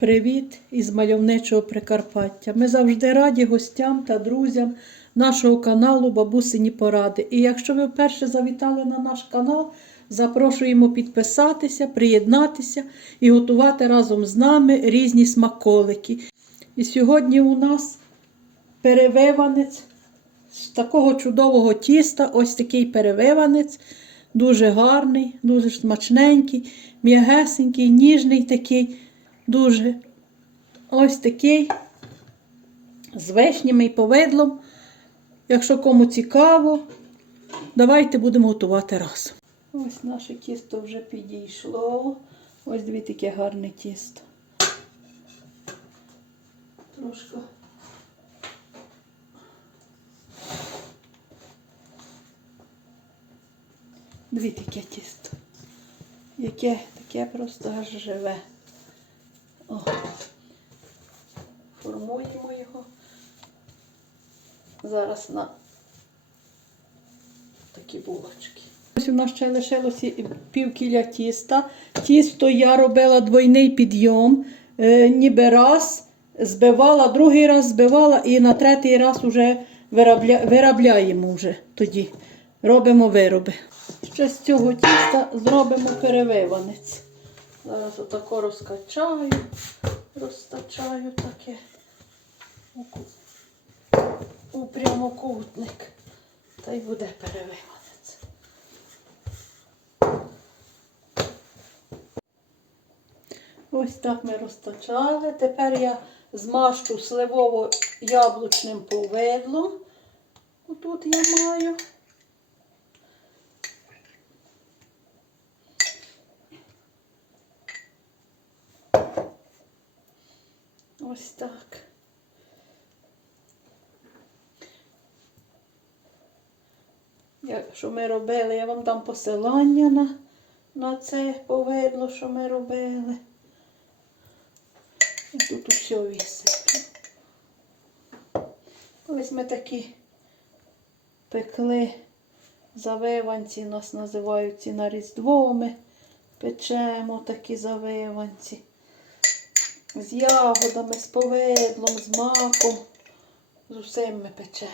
Привіт із мальовничого Прикарпаття. Ми завжди раді гостям та друзям нашого каналу Бабусині Поради. І якщо ви вперше завітали на наш канал, запрошуємо підписатися, приєднатися і готувати разом з нами різні смаколики. І сьогодні у нас перевиванець з такого чудового тіста, ось такий перевиванець, дуже гарний, дуже смачненький, м'ягесенький, ніжний такий, дуже ось такий з вишнями і повидлом. Якщо кому цікаво, давайте будемо готувати разом. Ось наше тісто вже підійшло. Ось дві таке гарне тісто. Трошки Дві таке тісто. Яке таке просто аж живе. О. Формуємо його. Зараз на такі булочки. Ось у нас ще лишилося пів кіля тіста. Тісто я робила двойний підйом, е, ніби раз збивала, другий раз збивала і на третій раз вже виробля... виробляємо вже тоді. Робимо вироби. Ще з цього тіста зробимо перевиванець. Зараз отако розкачаю, розтачаю таке у, прямокутник. Та й буде перевиванець. Ось так ми розтачали. Тепер я змащу сливово-яблучним повидлом. Отут я маю. Ось так. Я, що ми робили, я вам дам посилання на, на це повидло, що ми робили. І тут усе висить. Колись ми такі пекли завиванці, нас називають ці на Різдво ми печемо такі завиванці з ягодами, з повидлом, з маком. З усім ми печемо.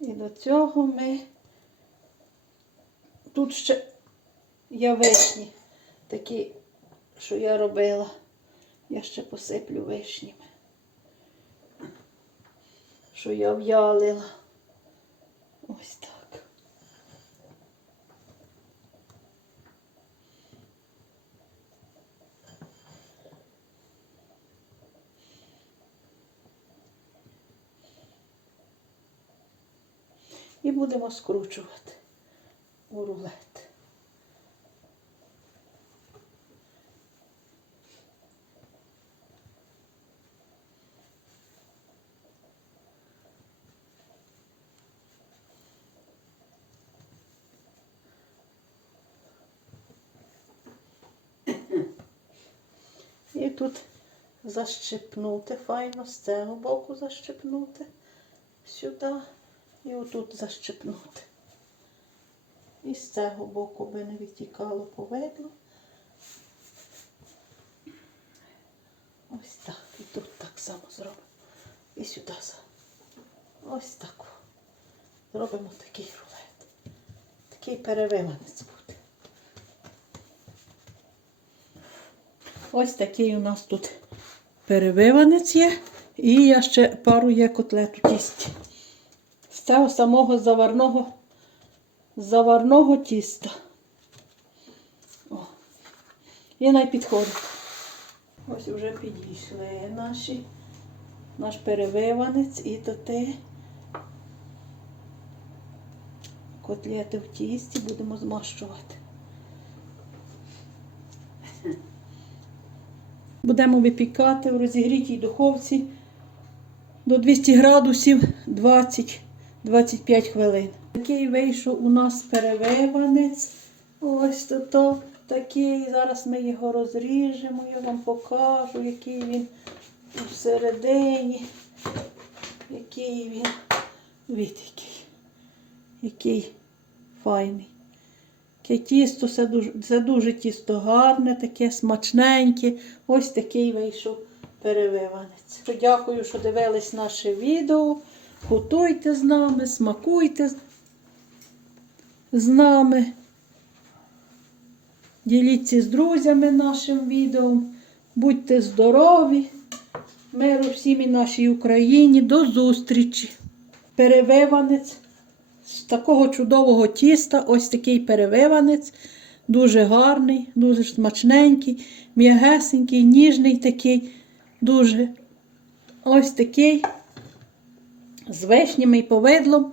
І до цього ми тут ще є вишні, такі, що я робила. Я ще посиплю вишнями що я в'ялила. Ось так. І будемо скручувати у рулет. І тут защипнути файно, з цього боку защипнути сюди і отут защипнути. І з цього боку би не відтікало повидло. Ось так. І тут так само зробимо. І сюди. Ось так. Зробимо такий рулет. Такий перевиванець Ось такий у нас тут перевиванець є. І я ще пару є котлет у тісті. З цього самого заварного, заварного тіста. О. І най підходить. Ось вже підійшли наші, наш перевиванець і те. Котлети в тісті будемо змащувати. Будемо випікати в розігрітій духовці до 200 градусів 20-25 хвилин. Такий вийшов у нас перевиванець. Ось то, то такий. Зараз ми його розріжемо, я вам покажу, який він всередині. який він. Від який. Який файний. Таке тісто, це дуже, це дуже тісто гарне, таке смачненьке. Ось такий вийшов перевиванець. Дякую, що дивились наше відео. Готуйте з нами, смакуйте з- нами. Діліться з друзями нашим відео. Будьте здорові. Миру всім і нашій Україні. До зустрічі. Перевиванець з такого чудового тіста. Ось такий перевиванець. Дуже гарний, дуже смачненький, м'ягесенький, ніжний такий. Дуже ось такий з вишнями і повидлом.